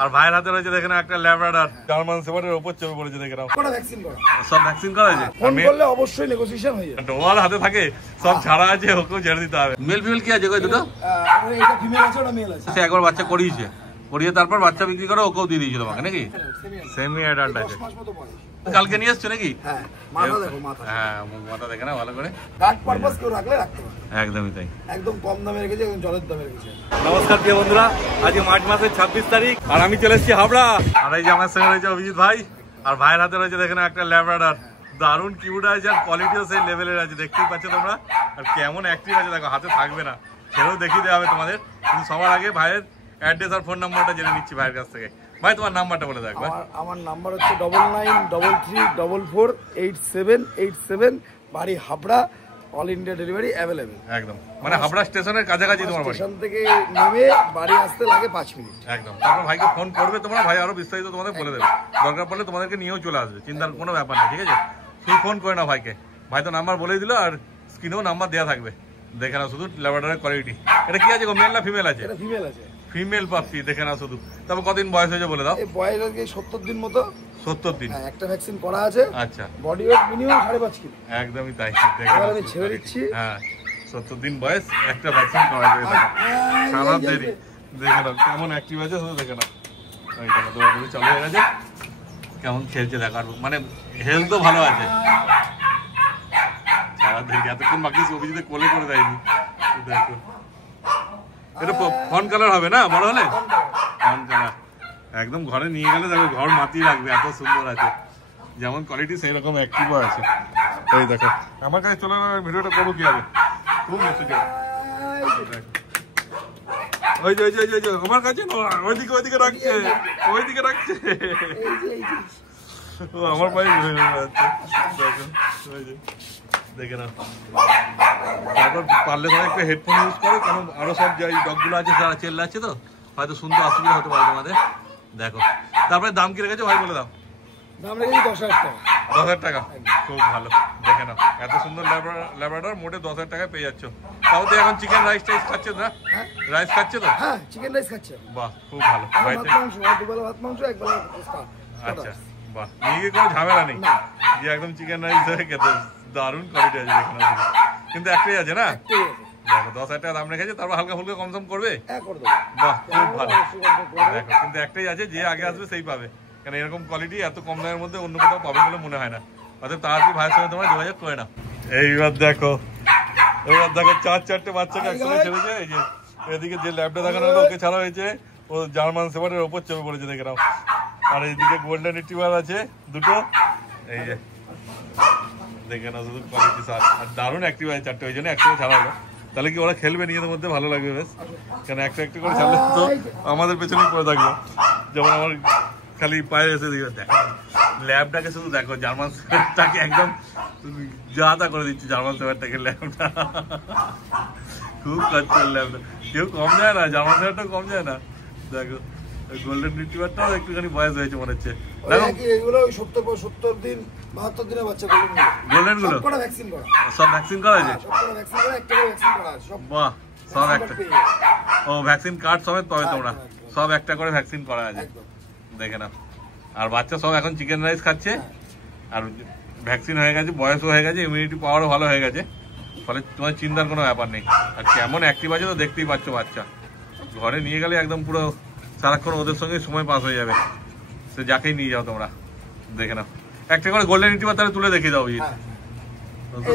আর ভাইয়ের হাতে রয়েছে দেখেন একটা ল্যাব্রাডর জার্মান শেফার্ডের উপর চেপে পড়েছে দেখেন। সব ভ্যাকসিন করা আছে, ফোন করলে অবশ্যই নেগোসিয়েশন হয়ে যাবে। ওর হাতে থাকে সব ছাড়া আছে, ওকেও ছেড়ে দিতে হবে। মেল ফিমেল কি আছে কই দুটো? এটা ফিমেল আছে, ওটা মেল আছে। সে একবার বাচ্চা করিয়েছে, করিয়ে তারপর বাচ্চা বিক্রি করে ওকেও দিয়ে দিয়েছিল তোমাকে নাকি? সেমি অ্যাডাল্ট আছে। কালকে নিয়ে এসছো নাকি? হ্যাঁ, মাথা দেখো, মাথা। হ্যাঁ, মাথা দেখে না ভালো করে। গার্ড পারপাস কেউ রাখলে রাখতে পারে। একদমই তাই, একদম কম দামে রেখেছে, একদম জলের দামে রেখেছে। নমস্কার প্রিয় বন্ধুরা, আজ মার্চ মাসের 26 তারিখ আর আমি চলে এসেছি হাবড়া। আর এই যে আমার সঙ্গে রয়েছে অভিজিৎ ভাই, আর ভাইয়ের হাতে রয়েছে দেখেন একটা ল্যাব্রাডর। দারুণ কিউট আছে আর কোয়ালিটিও সেই লেভেলের আছে, দেখতেই পাচ্ছ তোমরা। আর কেমন অ্যাক্টিভ আছে দেখো, হাতে থাকবে না, সেটাও দেখিয়ে দেওয়া হবে তোমাদের। কিন্তু সবার আগে ভাইয়ের অ্যাড্রেস আর ফোন নাম্বারটা জেনে নিচ্ছি ভাইয়ের কাছ থেকে। ভাই তোমার নাম্বারটা বলে দেখো। আমার নাম্বার হচ্ছে 9933448787, বাড়ি Habra, all India delivery available. একদম মানে হাবড়া স্টেশনের কাছাকাছি তোমার বাড়ি। স্টেশন থেকে নেমে বাড়ি আসতে লাগে 5 মিনিট। একদম, তারপর ভাইকে ফোন করবে তোমরা, ভাই আরো বিস্তারিত তোমাদের বলে দেবে। দরকার পড়লে তোমাদেরকে নিয়েও চলে আসবে, চিন্তার কোনো ব্যাপার নেই, ঠিক আছে? শুধু ফোন করে না ভাইকে, ভাই তো নাম্বার বলেই দিল, আর স্ক্রিনেও নাম্বার দেওয়া থাকবে। দেখে না শুধু ল্যাব্রাডরের কোয়ালিটি। এটা কি আছে গো, মেল না ফিমেল আছে? এটা ফিমেল আছে। ফিমেল পাপি, দেখে না শুধু। তারপর কতদিন বয়স হয়েছে বলে দাও? এই বয়স আজকে 70 দিন মতো। 70 দিন। হ্যাঁ, একটা ভ্যাকসিন করা আছে। আচ্ছা, বডি ওয়েট মিনিমাম 5.5 কিলো। একদমই তাই, দেখে না আমি ছেড়ে দিচ্ছি। হ্যাঁ, 70 দিন বয়স, একটা ভ্যাকসিন করা হয়েছে। সারা দেরি, দেখে না কেমন অ্যাক্টিভ আছে, শুধু দেখে না। এইটা তো দৌড়াদৌড়ি চালু হয়ে গেছে, কেমন খেলছে দেখার, মানে হেলথও ভালো আছে। সারা দেরি, এতক্ষণ বাকি অভিজিতে কোলে করে দেয়নি। দেখো, এটা ফন কালার হবে না বড় হলে? ফন কালার একদম ঘরে নিয়ে গেলে দেখো ঘর মাতিয়ে রাখবে, এত সুন্দর আছে। যেমন কোয়ালিটি সেই রকম অ্যাক্টিভও আছে। এই দেখো, আমার কাছে চলে ভিডিওটা করবো কি হবে, খুব মেসেজ। ওই যে আমার কাছে ওইদিকে রাখছে, ওইদিকে রাখছে। ও আমার পায়ে ঘুরে যাচ্ছে, দেখো ওই যে, দেখে না। তারপর পারলে ধরো একটু হেডফোন ইউজ করো, কারণ আরো সব যে ডগগুলো আছে যারা চেল্লাচ্ছে তো, হয়তো শুনতে অসুবিধা হতে পারে তোমাদের। দেখো, তারপরে দাম কি রেখেছো ভাই বলে দাও? দাম রেখেছি 10,000 টাকা। 10,000 টাকা, খুব ভালো। দেখে নাও, এত সুন্দর ল্যাব্রাডর মোটে 10,000 টাকায় পেয়ে যাচ্ছ। তাও তো এখন চিকেন রাইস টাইস খাচ্ছে না? রাইস খাচ্ছে তো? হ্যাঁ, চিকেন রাইস খাচ্ছে। বাহ, খুব ভালো। দুবেলা ভাত মাংস, একবেলা স্টার। আচ্ছা, বাহ, নিয়ে কোনো ঝামেলা নেই, যে একদম চিকেন রাইস ধরে খেতে। দারুণ কোয়ালিটি আছে, দেখে নাও। কিন্তু একটাই আছে না? দেখো, 10,000 টাকা দাম রেখেছে, তারপর হালকা ফুলকা কম করবে। বাহ, খুব ভালো। দেখো, কিন্তু একটাই আছে, যে আগে আসবে সেই পাবে, কারণ এরকম কোয়ালিটি এত কম দামের মধ্যে অন্য কোথাও পাবে বলে মনে হয় না। অর্থাৎ তাড়াতাড়ি ভাইয়ের সঙ্গে তোমরা যোগাযোগ করে নাও। এইবার দেখো 4-4টে বাচ্চাকে একসঙ্গে ছেড়েছে। এই যে এদিকে যে ল্যাবটা দেখানো হলো, ওকে ছাড়া হয়েছে, ও জার্মান শেফার্ডের ওপর চেপে পড়েছে, দেখে নাও। আর এইদিকে গোল্ডেন রিট্রিভার আছে দুটো, এই যে দেখে নাও, শুধু কোয়ালিটি। আর দারুণ অ্যাক্টিভ আছে 4টে, ওই জন্য একসঙ্গে ছাড়া হলো। তাহলে কি ওরা খেলবে নিজেদের মধ্যে, ভালো লাগবে বেশ। কেন একটা করে ছাড়লে তো আমাদের পেছনেই পড়ে থাকলো। যেমন আমার খালি পায়ে এসে দিবে। দেখো ল্যাবটাকে, শুধু দেখো, জার্মান শেফার্ডটাকে একদম যা তা করে দিচ্ছে। জার্মান শেফার্ডটাকে, ল্যাবটা খুব কাজ ল্যাবটা, কেউ কম যায় না, জার্মান শেফার্ডটাও কম যায় না। দেখো, গোল্ডেন রিট্রিভারটাও একটুখানি বয়স হয়েছে মনে হচ্ছে। দেখো এগুলো 70 দিন 72 দিনের বাচ্চা। গোল্ডেন গুলো সব ভ্যাকসিন করা আছে। বাহ, সব একটা, ও ভ্যাকসিন কার্ড সমেত পাবে তোমরা, সব একটা করে ভ্যাকসিন করা আছে, দেখে নাও। আর বাচ্চা সব এখন চিকেন রাইস খাচ্ছে, আর ভ্যাকসিন হয়ে গেছে, বয়সও হয়ে গেছে, ইমিউনিটি পাওয়ারও ভালো হয়ে গেছে, ফলে তোমার চিন্তার কোনো ব্যাপার নেই। আর কেমন অ্যাক্টিভ আছে তো দেখতেই পাচ্ছ। বাচ্চা ঘরে নিয়ে গেলে একদম পুরো সারাক্ষণ ওদের সঙ্গে সময় পাস হয়ে যাবে, সে যাকেই নিয়ে যাও তোমরা। দেখে নাও, একটা করে গোল্ডেন রিট্রিভার তাহলে তুলে দেখে দাও।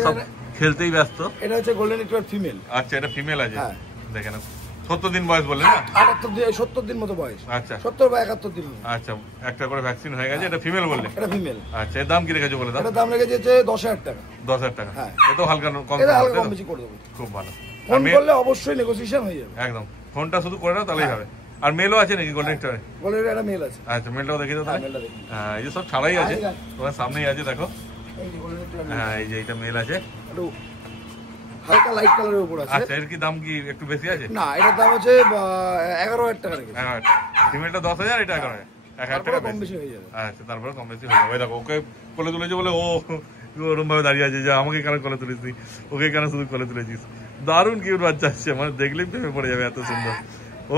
সব খেলতেই ব্যস্ত। এটা হচ্ছে গোল্ডেন রিট্রিভার ফিমেল। আচ্ছা, এটা ফিমেল আছে। দেখে নাও, 70 দিন বয়স বললেন না? 70 দিন মতো বয়স। আচ্ছা, 70 বা 71 দিন। আচ্ছা, একটা করে ভ্যাকসিন হয়ে গেছে। এটা ফিমেল বললে? এটা ফিমেল। আচ্ছা, এর দাম কি রেখেছো বলে দাও? এর দাম রেখেছে 10,000 টাকা। 10,000 টাকা, হ্যাঁ। এটা হালকা কম বেশি করে দেবো। খুব ভালো, ফোন করলে অবশ্যই নেগোসিয়েশন হয়ে যাবে। একদম, ফোনটা শুধু করে নাও তাহলেই হবে। আর মেলও আছে নাকি গোল্ডেন রিট্রিভার? গোল্ডেন রিট্রিভার একটা মেল আছে। আচ্ছা, মেলটাও দেখিয়ে দাও তাহলে। হ্যাঁ, এই যে সব ছাড়াই আছে, তোমার সামনেই আছে, দেখো। হ্যাঁ, এই যে এটা মেল আছে, হালকা লাইট কালারের উপর আছে। আচ্ছা, এর কি দাম কি একটু বেশি আছে? না, এটার দাম হচ্ছে 11,000 টাকা রেখেছে। হ্যাঁ, ফিমেলটা 10,000, এটা 11,000, 1,000 টাকা কম বেশি হয়ে যাবে। আচ্ছা, তারপরে কম বেশি হয়ে যাবে। দেখো, ওকে কোলে তুলেছে বলে ও ওরকম ভাবে দাঁড়িয়ে আছে যে আমাকে কেন কোলে তুলেছিস, ওকে কেন শুধু কোলে তুলেছিস। দারুণ কিউট বাচ্চা আসছে, মানে দেখলেই প্রেমে পড়ে যাবে, এত সুন্দর। ও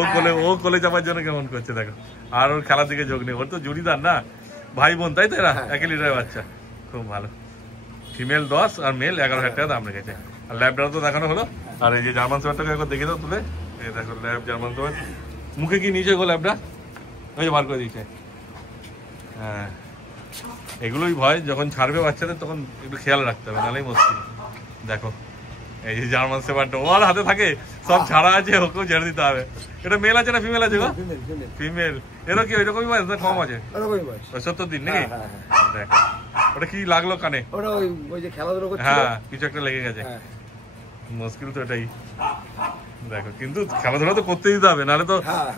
কোলে চাপার জন্য কেমন করছে দেখো। আর ওর খেলার দিকে যোগ নেই, ওর তো জুড়িদার না, ভাই বোন তাই তো এরা, 1 লিটারের বাচ্চা, খুব ভালো। ফিমেল 10 আর মেল 11,000 টাকা দাম রেখেছে। আর ল্যাবটা তো দেখানো হলো। আর এই যে জার্মান শেফার্ডটাকে একবার দেখে দাও তুলে, এই দেখো ল্যাব জার্মান শেফার্ড। মুখে কি নিয়েছে গো ল্যাবটা, ওই যে বার করে দিয়েছে। হ্যাঁ, এগুলোই ভয়, যখন ছাড়বে বাচ্চাদের তখন একটু খেয়াল রাখতে হবে, নাহলেই মুশকিল। দেখো এই যে জার্মান শেফার্ডটা ওর হাতে থাকে, সব ছাড়া আছে, ওকেও ছেড়ে দিতে হবে। এটা মেল আছে না ফিমেল আছে গো? ফিমেল। এরও কি ওইরকমই বয়স না কম আছে? 70 দিন নাকি? দেখ ওটা কি লাগলো কানে? ওটা ওই যে খেলাধুলা করছিল, হ্যাঁ কিছু একটা লেগে গেছে। মুশকিল তো এটাই। দেখো কিন্তু খেলাধুলা তো করতে দিতে হবে, নাহলে তো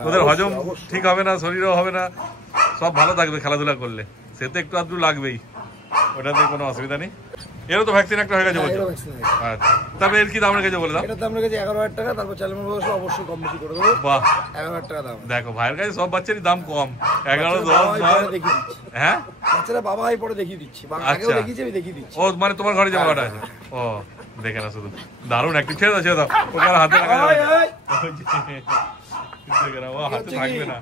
ওদের হজম ঠিক হবে না, শরীরও হবে না, সব ভালো থাকবে খেলাধুলা করলে। সে তো একটু আধটু লাগবেই, ওটাতে কোনো অসুবিধা নেই। এরও তো ভ্যাকসিন একটা হয়ে গেছে বলছো? আচ্ছা, তবে এর কি দাম রেখেছে বলে দাও? এটার দাম রেখেছে 11,000 টাকা, তারপর চ্যালেঞ্জ বয়সে অবশ্যই কম বেশি করে দেবো। বাহ, 11,000 টাকা দাম। দেখো ভাইয়ের কাছে সব বাচ্চারই দাম কম, 11, 10, হ্যাঁ বাচ্চারা বাবা ভাই পরে দেখিয়ে দিচ্ছি, আগেও দেখিয়েছি, আমি দেখিয়ে দিচ্ছি। ও মানে তোমার ঘরে যে বাবাটা আছে, ও দেখে না শুধু, দারুণ একটু ছেড়ে দাও, ছেড়ে দাও, ওকে হাতে রাখা যাবে না, ও হাতে থাকবে না,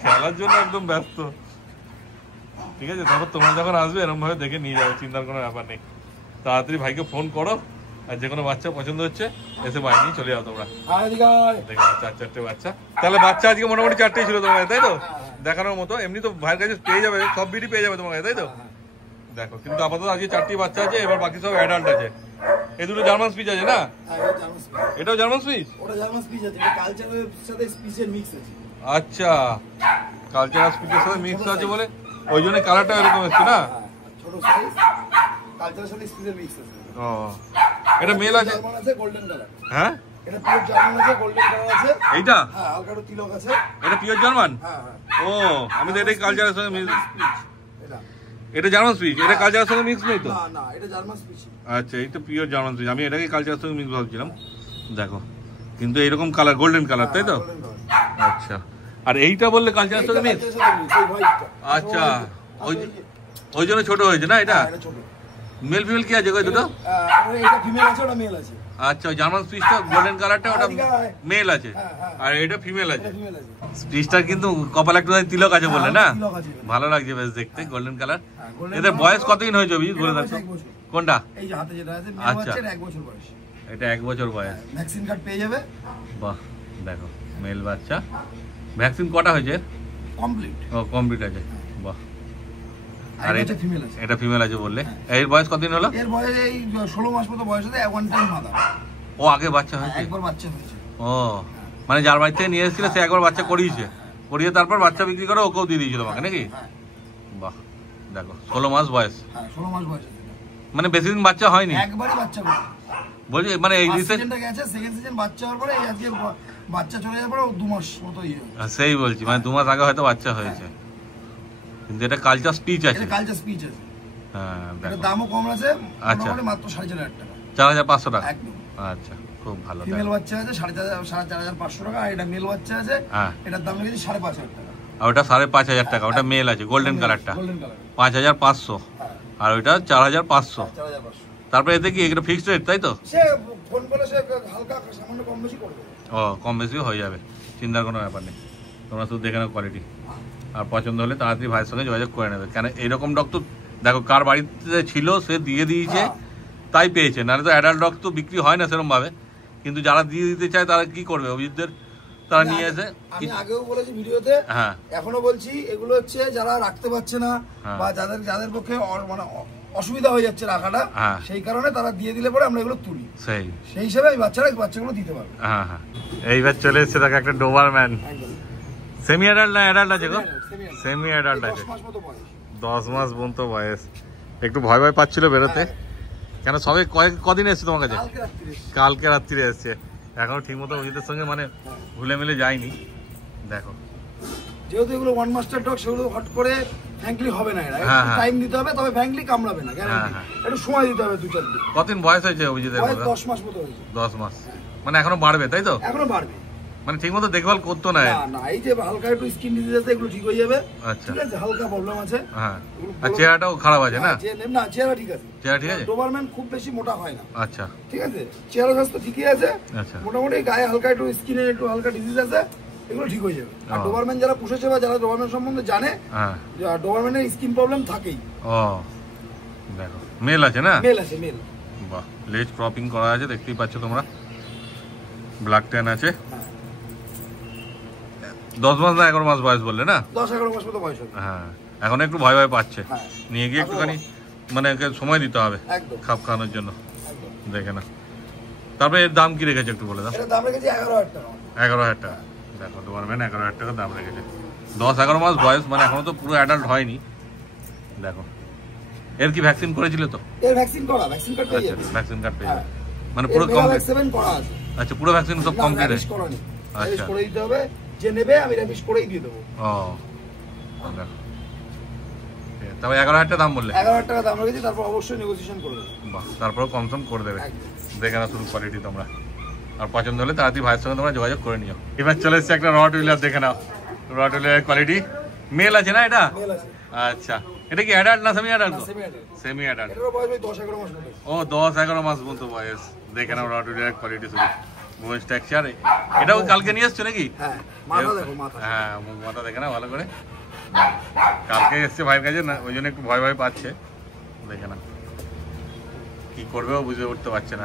খেলার জন্য একদম ব্যস্ত। ঠিক আছে, তারপর তোমরা যখন আসবে এরকম ভাবে দেখে নিয়ে যাবে, চিন্তার কোনো ব্যাপার নেই। তাড়াতাড়ি ভাইকে ফোন করো, আর যে কোনো বাচ্চা পছন্দ হচ্ছে এসে ভাই নিয়ে চলে যাও তোমরা। দেখো 4-4টে বাচ্চা, তাহলে বাচ্চা আজকে মোটামুটি 4টেই ছিল তোমার কাছে, তাই তো? দেখানোর মতো। এমনি তো ভাইয়ের কাছে পেয়ে যাবে, সব বিডি পেয়ে যাবে তোমার কাছে, তাই তো? দেখো কিন্তু আপাতত আজকে 4টি বাচ্চা আছে, এবার বাকি সব অ্যাডাল্ট আছে। এই দুটো জার্মান স্পিচ আছে না? এটাও জার্মান স্পিচ? ওটা জার্মান স্পিচ আছে, এটা কালচারের সাথে স্পিচের মিক্স আছে। আচ্ছা, কালচারাল স্পিচের সাথে মিক্স আছে বলে ওই জন্য কালারটা এরকম এসছে না? ছোট সাইজ, কালচারাল সাথে স্পিচের মিক্স আছে। ও, এটা মেল আছে, জার্মান আছে, গোল্ডেন কালার। হ্যাঁ, এটা পিওর জার্মান আছে, গোল্ডেন কালার আছে। এইটা হ্যাঁ, হালকা একটু তিলক আছে। এটা পিওর জার্মান? হ্যাঁ হ্যাঁ। ও, আমি তো এটাই কালচারাল সাথে মিক্স। এটা জার্মান স্পিচ, এটা কালচারের সঙ্গে মিক্স নেই তো? না না, এটা জার্মান স্পিচ। আচ্ছা, এই তো পিওর জার্মান স্পিচ, আমি এটাকে কালচারের সঙ্গে মিক্স ভাবছিলাম। দেখো কিন্তু এইরকম কালার, গোল্ডেন কালার, তাই তো? আচ্ছা, আর এইটা বললে কালচারের সঙ্গে মিক্স? আচ্ছা, ওই জন্য ছোট হয়েছে না এটা? মেল ফিমেল কি আছে গো দুটো? এটা ফিমেল আছে, ওটা মেল আছে। আচ্ছা, জার্মান স্পিচটা গোল্ডেন কালারটা ওটা মেল আছে, আর এটা ফিমেল আছে। স্পিচটা কিন্তু কপালে একটু তিলক আছে বলে না? ভালো লাগছে বেশ দেখতে, গোল্ডেন কালার। এদের বয়স কতদিন হয়েছে অভিজিৎ বলে দেখো? কোনটা? এই যে হাতে যেটা আছে, আচ্ছা 1 বছর বয়স। এটা 1 বছর বয়স, ভ্যাকসিন কার্ড পেয়ে যাবে। বাহ, দেখো মেল বাচ্চা। ভ্যাকসিন কটা হয়েছে? কমপ্লিট। ও কমপ্লিট আছে, বাহ। আর এটা ফিমেল আছে বললে, এর বয়স কতদিন হলো? এর বয়স এই 16 মাস মতো বয়স আছে, ওয়ান টাইম মাদার। ও আগে বাচ্চা হয়েছে? একবার বাচ্চা হয়েছে। ও, মানে যার বাড়ি থেকে নিয়ে এসেছিল সে একবার বাচ্চা করিয়েছে, করিয়ে তারপর বাচ্চা বিক্রি করে ওকেও দিয়ে দিয়েছিল তোমাকে নাকি? বাহ, দেখো 16 মাস বয়স। হ্যাঁ 16 মাস বয়স, মানে বেশি দিন বাচ্চা হয়নি, একবারই বাচ্চা করেছে বলছি। মানে এই সিজনটা গেছে, সেকেন্ড সিজন বাচ্চা হওয়ার পরে এই আজকে বাচ্চা চলে যাওয়ার পরে 2 মাস মতো সেই বলছি, মানে 2 মাস আগে হয়তো বাচ্চা হয়েছে। কিন্তু এটা কালচার স্পিচ আছে, এটা কালচার স্পিচ আছে। হ্যাঁ, এর দামও কম আছে। আচ্ছা, মাত্র 4,500 টাকা, 4,500 টাকা একদম। আচ্ছা, খুব ভালো। ফিমেল বাচ্চা আছে 4,500 টাকা, আর এটা মেল বাচ্চা আছে, এটার দাম লেগেছে 5,500 টাকা। আর ওটা 5,500 টাকা, ওটা মেল আছে, গোল্ডেন কালারটা 5,500, আর ওইটা 4,500। তারপরে এতে কি এটা ফিক্সড রেট, তাই তো? সে ফোন বলে সে হালকা সামান্য কম বেশি করবে। ও, কম বেশি হয়ে যাবে, চিন্তার কোনো ব্যাপার নেই। তোমরা শুধু দেখে নাও কোয়ালিটি, আর পছন্দ হলে তাড়াতাড়ি ভাইয়ের সঙ্গে যোগাযোগ করে নেবে। কেন এরকম ডগ তো দেখো কার বাড়িতে ছিল সে দিয়ে দিয়েছে, তাই পেয়েছে, নাহলে তো অ্যাডাল্ট ডগ তো বিক্রি হয় না সেরকম ভাবে। কিন্তু যারা দিয়ে দিতে চায় তারা কি করবে? অভিজিৎদের তারা নিয়ে এসে, আমি আগেও বলেছি ভিডিওতে, হ্যাঁ এখনো বলছি, এগুলো হচ্ছে যারা রাখতে পারছে না বা যাদের পক্ষে মানে অসুবিধা হয়ে যাচ্ছে রাখাটা, সেই কারণে তারা দিয়ে দিলে পরে আমরা এগুলো তুলি, সেই হিসেবে এই বাচ্চাগুলো দিতে পারবে। হ্যাঁ হ্যাঁ, এইবার চলে এসেছে দেখো একটা ডোবারম্যান। সেমি অ্যাডাল্ট না অ্যাডাল্ট আছে গো? সেমি অ্যাডাল্ট আছে, 10 মাস পর্যন্ত বয়স। একটু ভয় ভয় পাচ্ছিল বেরোতে, কেন সবে কদিন এসছে তোমার কাছে? কালকে রাত্রিরে এসছে, এখনো ঠিক মতো অভিজিতের সঙ্গে মানে ভুলে মিলে যায়নি। দেখো যেহেতু এগুলো 1 মাস্টার ডগ, সেগুলো হট করে ফ্র্যাঙ্কলি হবে না, এরা টাইম দিতে হবে, তবে ফ্র্যাঙ্কলি কামড়াবে না, গ্যারান্টি। একটু সময় দিতে হবে 2-4 দিন। কতদিন বয়স হয়েছে অভিজিতের? 10 মাস মতো হয়েছে। 10 মাস মানে এখনো বাড়বে, তাই তো? এখনো বাড়বে। ও, মানে ঠিকমতো দেখভাল করতো না। না এই যে হালকা একটু স্কিন ডিজিজ আছে, এগুলো ঠিক হয়ে যাবে। আচ্ছা ঠিক আছে, হালকা প্রবলেম আছে। হ্যাঁ, আর চেহারাটাও খারাপ আছে না? না চেহারা ঠিক আছে, চেহারা ঠিক আছে। ডোবারম্যান খুব বেশি মোটা হয় না। আচ্ছা ঠিক আছে, চেহারা স্বাস্থ্য ঠিকই আছে। আচ্ছা, মোটামুটি গায়ে হালকা একটু স্কিনে একটু হালকা ডিজিজ আছে, এগুলো ঠিক হয়ে যাবে। আর ডোবারম্যান যারা পুষেছে বা যারা ডোবারম্যান সম্বন্ধে জানে, হ্যাঁ, ডোবারম্যানের স্কিন প্রবলেম থাকেই। ও দেখো মেল আছে না? মেল আছে, মেল। বাহ, লেজ ক্রপিং করা আছে, দেখতেই পাচ্ছ তোমরা। ব্ল্যাক ট্যান আছে। 10 মাস না 11 মাস বয়স বললে না? 10-11 মাস মতো বয়স হবে। হ্যাঁ, এখন একটু ভয় ভয় পাচ্ছে। নিয়ে গিয়ে একটুখানি মানে সময় দিতে হবে খাপ খাওয়ানোর জন্য। দেখে না। তারপরে এর দাম কি রেখেছে একটু বলে দাও। এর দাম রেখেছি 11,000 টাকা। 11,000 টাকা। দেখো ডোবারম্যান 11,000 টাকা দাম রেখেছে। 10-11 মাস বয়স, মানে এখনো তো পুরো অ্যাডাল্ট হয়নি। দেখো, এর কি ভ্যাকসিন করেছিল তো? এর ভ্যাকসিন করা, ভ্যাকসিন কার্ড পেয়ে যাবে। ভ্যাকসিন কার্ড পেয়ে যাবে, মানে পুরো কমপ্লিট। 7 করা আছে। আচ্ছা, পুরো ভ্যাকসিন সব কমপ্লিট আছে। আচ্ছা, করে দিতে হবে, যে নেবে আমি রেভিশ করেই দিয়ে দেবো। ও দেখো, তবে 11,000 টাকা দাম বললে? 11,000 টাকা দাম রেখেছি, তারপর অবশ্যই নেগোসিয়েশন করে দেবো। বাহ, তারপর কনফার্ম করে দেবে। দেখে না শুধু কোয়ালিটি তোমরা, আর পছন্দ হলে তাড়াতাড়ি ভাইয়ের সঙ্গে তোমরা যোগাযোগ করে নিও। এবার চলে এসছে একটা রট হুইলার, দেখে নাও। রট হুইলারের কোয়ালিটি মেল আছে না এটা? মেল আছে। আচ্ছা, এটা কি অ্যাডাল্ট না সেমি অ্যাডাল্ট? Semi adult. এর বয়স 10-11 মাস মতো। ও 10-11 মাস মতো বয়স। দেখে নাও রট হুইলারের কোয়ালিটি শুধু। বোন টেক্সচার। এটাও কালকে নিয়ে এসছো নাকি? হ্যাঁ, মাথা দেখো, মাথা। হ্যাঁ, মাথা দেখে না ভালো করে। কালকে এসছে ভাইয়ের কাছে না, ওই জন্য একটু ভয় ভয় পাচ্ছে। দেখে না কি করবে, বুঝে উঠতে পারছে না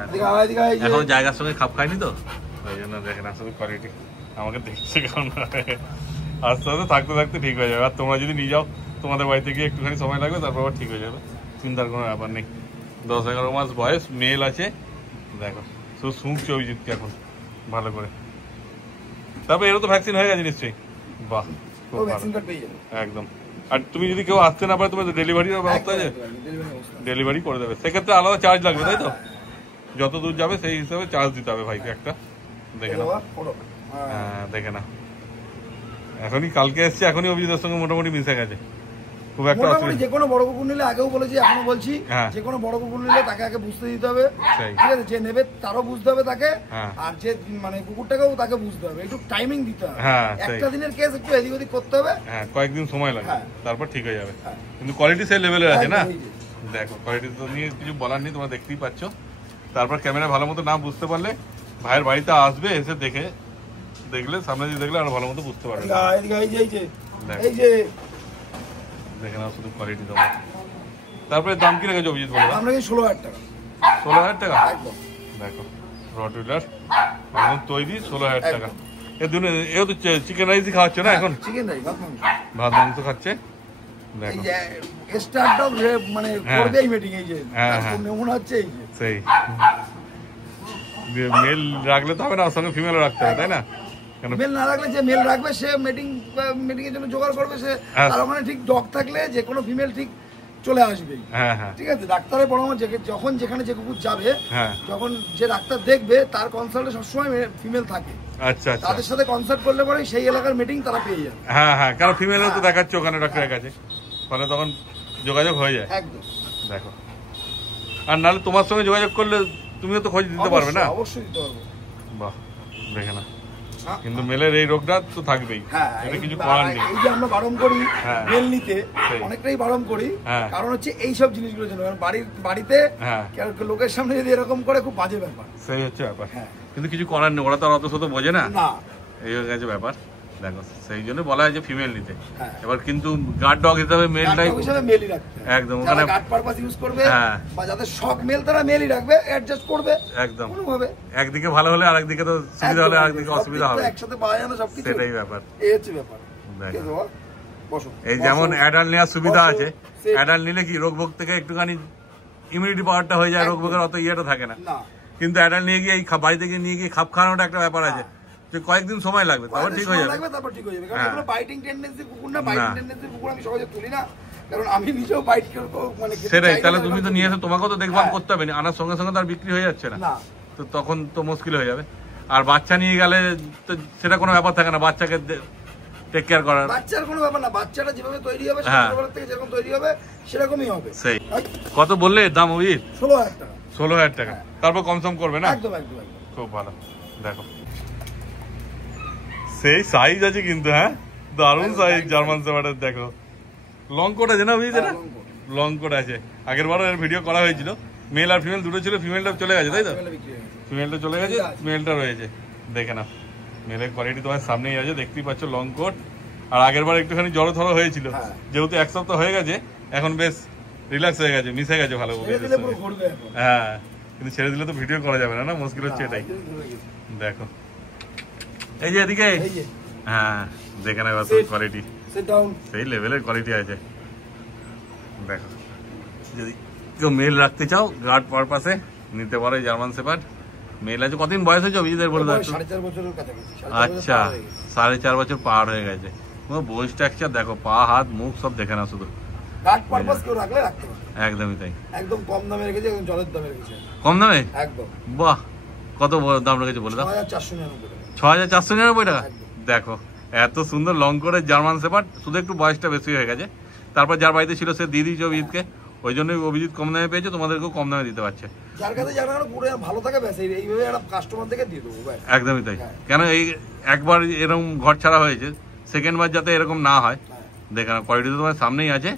এখন, জায়গার সঙ্গে খাপ খায়নি তো, ওই জন্য দেখে না শুধু কোয়ালিটি। আমাকে দেখছে কেমন, আস্তে আস্তে থাকতে থাকতে ঠিক হয়ে যাবে। আর তোমরা যদি নিয়ে যাও তোমাদের বাড়িতে গিয়ে একটুখানি সময় লাগবে, তারপর আবার ঠিক হয়ে যাবে, চিন্তার কোনো ব্যাপার নেই। 10-11 মাস বয়স, মেল আছে। দেখো শুধু শুঁকছে অভিজিৎকে এখন ভালো করে। তারপর এরও তো ভ্যাকসিন হয়ে গেছে নিশ্চয়ই? বাহ, খুব ভালো, একদম। আর তুমি যদি কেউ আসতে না পারে, তোমার ডেলিভারির ব্যবস্থা আছে? ডেলিভারি করে দেবে, সেক্ষেত্রে আলাদা চার্জ লাগবে তাই তো? যত দূর যাবে সেই হিসাবে চার্জ দিতে হবে ভাইকে একটা। দেখে না, হ্যাঁ দেখে না, এখনই কালকে এসছে, এখনই অভিজিতের সঙ্গে মোটামুটি মিশে গেছে। খুব একটা অসুবিধা। যে কোনো বড় কুকুর নিলে, আগেও বলেছি এখনো বলছি, যে কোনো বড় কুকুর নিলে তাকে আগে বুঝতে দিতে হবে। ঠিক আছে, যে নেবে তারও বুঝতে হবে তাকে, আর যে মানে কুকুরটাকেও তাকে বুঝতে হবে, একটু টাইমিং দিতে হবে। একটা দিনের কেস একটু এদিক ওদিক করতে হবে, হ্যাঁ কয়েকদিন সময় লাগে, তারপর ঠিক হয়ে যাবে। কিন্তু কোয়ালিটি সেই লেভেলের আছে না? দেখো কোয়ালিটি তো নিয়ে কিছু বলার নেই, তোমরা দেখতেই পাচ্ছ। তারপর ক্যামেরা ভালো মতো না বুঝতে পারলে ভাইয়ের বাড়িতে আসবে, এসে দেখলে সামনে দিয়ে দেখলে আরো ভালো মতো বুঝতে পারবে। দেখে নাও শুধু কোয়ালিটি তোমার। তারপরে দাম কি রেখেছো অভিজিৎ বলো? আমরা 16,000 টাকা। 16,000 টাকা? দেখো রট হুইলার একদম তৈরি, 16,000 টাকা। এও তো চিকেন রাইসই খাওয়াচ্ছে না এখন? চিকেন রাইস, ভাত মাংস খাচ্ছে। দেখো স্টার্ট আপ মানে করবে এই মিটিং, এই যে নমুনা হচ্ছে, এই যে সেই মেল রাখলে তো হবে না, সঙ্গে ফিমেলও রাখতে হবে তাই না? মেল না রাখলে, যে মেল রাখবে সে মিটিং এর জন্য জোগাড় করবে, সে তার ওখানে ঠিক ডগ থাকলে যে কোনো ফিমেল ঠিক চলে আসবে। ঠিক আছে, ডাক্তারের পরামর্শ, যখন যেখানে যে কুকুর যাবে, যখন যে ডাক্তার দেখবে তার কনসাল্টে সবসময় ফিমেল থাকে। আচ্ছা, তাদের সাথে কনসাল্ট করলে পরে সেই এলাকার মিটিং তারা পেয়ে যাবে। হ্যাঁ, কারণ ফিমেলও তো দেখাচ্ছে ওখানে ডাক্তারের কাছে, ফলে তখন যোগাযোগ হয়ে যায়। একদম। দেখো, আর নাহলে তোমার সঙ্গে যোগাযোগ করলে তুমিও তো খোঁজ দিতে পারবে না? অবশ্যই দিতে পারবো। বাহ, দেখে না, কিন্তু মেলের এই রোগটা তো থাকবেই, এটা কিছু করার নেই। এই যে আমরা বারণ করি মেল নিতে, অনেকটাই বারণ করি, কারণ হচ্ছে এই সব জিনিসগুলোর জন্য। বাড়িতে লোকের সামনে যদি এরকম করে, খুব বাজে ব্যাপার। সেই হচ্ছে ব্যাপার, কিন্তু কিছু করার নেই, ওরা তো আর অত শত বোঝে না, এই হয়ে গেছে ব্যাপার। দেখো সেই জন্য বলা হয় যে ফিমেল নিতে। এবার কিন্তু গার্ড ডগ হিসেবে মেলটাই একদম, ওখানে গার্ড পারপাস ইউজ করবে, বা যাদের শখ মেল তারা মেলই রাখবে, অ্যাডজাস্ট করবে একদম। কোনোভাবে একদিকে ভালো হলে আরেকদিকে তো সুবিধা হলে আরেকদিকে অসুবিধা হবে, একসাথে পাওয়া যায় না সবকিছু, সেটাই ব্যাপার, এই হচ্ছে ব্যাপার। এই যেমন অ্যাডাল্ট নেওয়ার সুবিধা আছে, অ্যাডাল্ট নিলে কি রোগ ভোগ থেকে একটুখানি ইমিউনিটি পাওয়ারটা হয়ে যায়, রোগ ভোগের অত ইয়েটা থাকে না। কিন্তু অ্যাডাল্ট নিয়ে গিয়ে বাড়িতে গিয়ে নিয়ে গিয়ে খাপ খাওয়ানোটা একটা ব্যাপার আছে, যে কয়েকদিন সময় লাগবে, তারপর ঠিক হয়ে যাবে। তারপর ঠিক হয়ে যাবে, কারণ এগুলো বাইটিং টেন্ডেন্সি কুকুর না, বাইটিং টেন্ডেন্সি কুকুর আমি সহজে তুলি না, কারণ আমি নিজেও বাইট করব, মানে সেটাই। তাহলে তুমি তো নিয়ে এসে তোমাকেও তো দেখভাল করতে হবে, আনার সঙ্গে সঙ্গে তার বিক্রি হয়ে যাচ্ছে না, তো তখন তো মুশকিল হয়ে যাবে। আর বাচ্চা নিয়ে গেলে তো সেটা কোনো ব্যাপার থাকে না, বাচ্চাকে টেক কেয়ার করার, বাচ্চার কোনো ব্যাপার না, বাচ্চাটা যেভাবে তৈরি হবে ছোটবেলা থেকে যেরকম তৈরি হবে সেরকমই হবে। সেই কত বললে দাম? ওই 16,000 টাকা। 16,000 টাকা, তারপর কম সম করবে না? একদম একদম, খুব ভালো। দেখো সেই সাইজ আছে কিন্তু, হ্যাঁ দারুণ সাইজ জার্মান শেপার্ডের। দেখো লং কোট আছে না বুঝলি, লং কোট আছে। আগের বার ভিডিও করা হয়েছিল, মেল আর ফিমেল দুটো ছিল, ফিমেলটা চলে গেছে তাই তো? ফিমেলটা চলে গেছে, মেলটা রয়েছে। দেখে না মেলের কোয়ালিটি তোমার সামনেই আছে, দেখতেই পাচ্ছ লং কোট। আর আগের বার একটুখানি জড়ো থড়ো হয়েছিল, যেহেতু এক সপ্তাহ হয়ে গেছে এখন বেশ রিল্যাক্স হয়ে গেছে, মিশে গেছে ভালো। হ্যাঁ কিন্তু ছেড়ে দিলে তো ভিডিও করা যাবে না, না মুশকিল হচ্ছে এটাই। দেখো এই যে এদিকে, হ্যাঁ দেখে না কোয়ালিটি সেই লেভেলের কোয়ালিটি আছে। দেখো যদি কেউ মেল রাখতে চাও গার্ড পারপাসে নিতে পারো জার্মান শেপার্ড। মেল আছে। কতদিন বয়স হয়েছে অভিজিতের বলে দাও? আচ্ছা 4.5 বছর পার হয়ে গেছে। বোন স্ট্রাকচার দেখো, পা হাত মুখ সব দেখে না, শুধু একদমই তাই। একদম কম দামে রেখেছে, একদম জলের দামে রেখেছে। কম দামে একদম। বাহ, কত দাম রেখেছে বলে দাও? 6,499 টাকা। দেখো এত সুন্দর লং করে জার্মান শেপার্ড, শুধু একটু বয়সটা বেশি হয়ে গেছে। তারপর যার বাড়িতে ছিল সে দিয়ে দিয়েছে অভিজিৎকে, ওই জন্যই অভিজিৎ কম দামে পেয়েছে, তোমাদেরকেও কম দামে দিতে পারছে। যার কাছে জানা পুরো ভালো থাকে ব্যাস, এইভাবে একটা কাস্টমার থেকে দিয়ে দেবো। একদমই তাই। কেন এই একবার এরকম ঘর ছাড়া হয়েছে, সেকেন্ড বার যাতে এরকম না হয়। দেখেন কোয়ালিটি তো তোমার সামনেই আছে,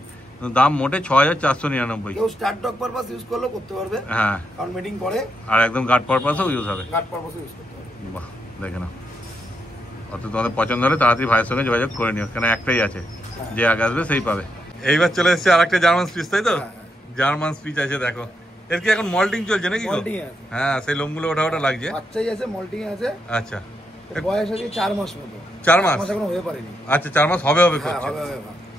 দাম মোটে 6,499। কেউ স্টার ডগ পারপাস ইউজ করলেও করতে পারবে। হ্যাঁ কারণ মিটিং করে, আর একদম গার্ড পারপাসও ইউজ হবে, গার্ড পারপাসও ইউজ করতে পারবে। বাহ দেখে না, অত তোমাদের পছন্দ হলে তাড়াতাড়ি ভাইয়ের সঙ্গে যোগাযোগ করে নিও, কেন একটাই আছে, যে আগে আসবে সেই পাবে। এইবার চলে এসেছে আর একটা জার্মান স্পিচ, তাই তো? জার্মান স্পিচ আছে। দেখো এর কি এখন মল্টিং চলছে নাকি? হ্যাঁ সেই লোমগুলো ওটা ওটা লাগছে। বাচ্চাই আছে, মল্টিং আছে। আচ্ছা বয়স আছে 4 মাস মতো। 4 মাস এখনো হয়ে পারেনি। আচ্ছা 4 মাস হবে করছে।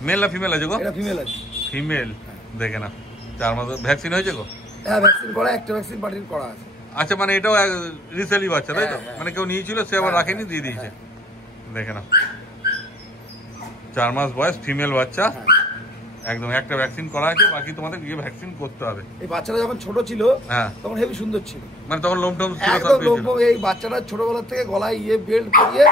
মেল না ফিমেল আছে গো? এটা ফিমেল আছে। ফিমেল দেখে না, 4 মাস। ভ্যাকসিন হয়েছে গো? হ্যাঁ ভ্যাকসিন করা, একটা ভ্যাকসিন পার্টির করা আছে। আচ্ছা মানে এটাও রিসেলি বাচ্চা তাই তো? মানে কেউ নিয়েছিল সে আবার রাখেনি, দিয়ে দিয়েছে। দেখে না 4 মাস বয়স, ফিমেল বাচ্চা একদম। একটা ভ্যাকসিন করা আছে, বাকি তোমাদের গিয়ে ভ্যাকসিন করতে হবে। এই বাচ্চাটা যখন ছোট ছিল তখন হেভি সুন্দর ছিল, মানে তখন লোমটম ছিল সব কিছু। এই বাচ্চাটা ছোটবেলা থেকে গলায় বেল্ট পরিয়ে,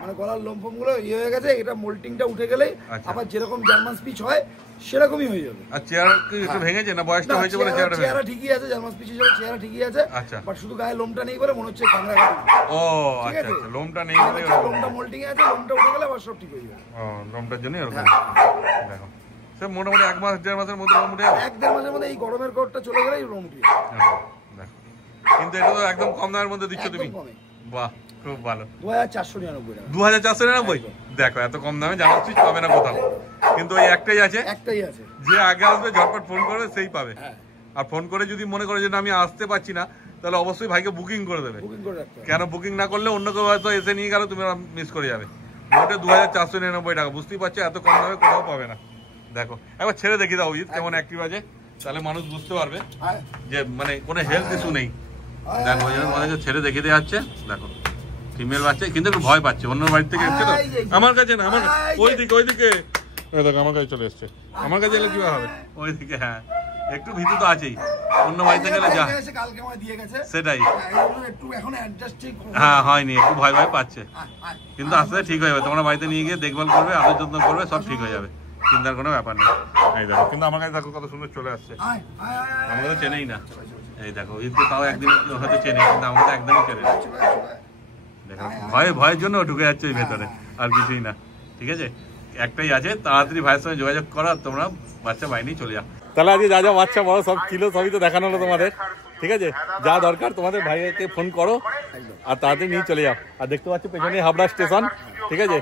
মানে গলার লোমফম গুলো হয়ে গেছে। এটা মোল্টিংটা উঠে গেলে আবার যেরকম জার্মান স্পিচ হয় সেরকমই হয়ে যাবে। আর চেহারা কি একটু ভেঙেছে না? বয়সটা হয়েছে বলে চেহারা ঠিকই আছে, জার্মান স্পিচ হিসেবে চেহারা ঠিকই আছে। আচ্ছা বাট শুধু গায়ে লোমটা নেই বলে মনে হচ্ছে কাংড়া কাটা। ও আচ্ছা আচ্ছা, লোমটা নেই বলে লোমটা মোল্টিং আছে, লোমটা উঠে গেলে আবার সব ঠিক হয়ে যাবে। ও লোমটার জন্য এরকম। দেখো সব মোটামুটি 1 মাস 1.5 মাসের মধ্যে লোম উঠে যাবে। 1-1.5 মাসের মধ্যে এই গরমের কোটটা চলে গেলেই লোম উঠে যাবে। দেখো কিন্তু এটা তো একদম কম দামের মধ্যে দিচ্ছ তুমি। বাহ খুব ভালো। 2,499 টাকা। 2,499? দেখো এত কম দামে জার্মান স্পিচ পাবে না কোথাও, কিন্তু ওই একটাই আছে। যে আগে আসবে ঝটপট ফোন করবে সেই পাবে। আর ফোন করে যদি মনে করে যে আমি আসতে পারছি না, তাহলে অবশ্যই ভাইকে বুকিং করে দেবে। কেন বুকিং না করলে অন্য কেউ হয়তো এসে নিয়ে গেল, তুমি মিস করে যাবে। মোটে 2,499 টাকা। বুঝতেই পারছো এত কম দামে কোথাও পাবে না। দেখো একবার ছেড়ে দেখি দাও অভিজিৎ কেমন অ্যাক্টিভ আছে, তাহলে মানুষ বুঝতে পারবে যে মানে কোনো হেলথ ইস্যু নেই। দেখো ওই জন্য তোমাদেরকে ছেড়ে দেখিয়ে দেওয়া হচ্ছে। দেখো ফিমেল বাচ্চা, কিন্তু একটু ভয় পাচ্ছে, অন্য বাড়ি থেকে এসছে তো, আমার কাছে না, আমার ওইদিকে দেখো আমার কাছে চলে এসছে। আমার কাছে এলে কিভাবে হবে? ওইদিকে হ্যাঁ একটু ভীতু তো আছেই, অন্য বাড়িতে গেলে যা সেটাই। হ্যাঁ হয়নি, একটু ভয় পাচ্ছে, কিন্তু আস্তে আস্তে ঠিক হয়ে যাবে। তোমরা বাড়িতে নিয়ে গিয়ে দেখভাল করবে, আদর যত্ন করবে, সব ঠিক হয়ে যাবে, চিন্তার কোনো ব্যাপার নেই। এই দেখো কিন্তু আমার কাছে দেখো কত সুন্দর চলে আসছে। আমাকে তো চেনেই না। এই দেখো ঈদকে তাও একদিন হয়তো চেনে, কিন্তু আমাকে একদমই চেনে না। দেখো ভয়ের জন্য ঢুকে যাচ্ছে ওই ভেতরে, আর কিছুই না। ঠিক আছে একটাই আছে, তাড়াতাড়ি ভাইয়ের সঙ্গে যোগাযোগ করো, তোমরা বাচ্চা বাহিনী চলে যাও। তাহলে আজকে যা যা বাচ্চা বড় সব ছিল সবই তো দেখানো হলো তোমাদের। ঠিক আছে যা দরকার তোমাদের ভাইকে ফোন করো আর তাড়াতাড়ি নিয়ে চলে যাও। আর দেখতে পাচ্ছ পেছনে হাবড়া স্টেশন। ঠিক আছে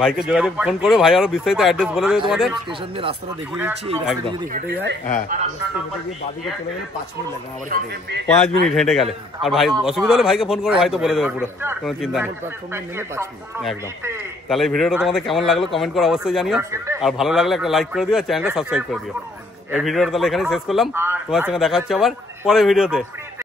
ভাইকে যোগাযোগ ফোন করে, ভাই আরো বিস্তারিত অ্যাড্রেস বলে দেবে তোমাদের। স্টেশন দিয়ে রাস্তাটা দেখিয়ে দিচ্ছি, এই রাস্তা যদি হেঁটে যায়, হ্যাঁ হেঁটে গিয়ে বাদিকে চলে গেলে 5 মিনিট লাগে, আবার হেঁটে গেলে 5 মিনিট হেঁটে গেলে। আর ভাই অসুবিধা হলে ভাইকে ফোন করে, ভাই তো বলে দেবে পুরো, কোনো চিন্তা নেই। প্ল্যাটফর্মে নেমে 5 মিনিট একদম। তাহলে এই ভিডিওটা তোমাদের কেমন লাগলো কমেন্ট করে অবশ্যই জানিও, আর ভালো লাগলে একটা লাইক করে দিও, আর চ্যানেলটা সাবস্ক্রাইব করে দিও। এই ভিডিওটা তাহলে এখানেই শেষ করলাম, তোমার সঙ্গে দেখা হচ্ছে আবার পরের ভিডিওতে।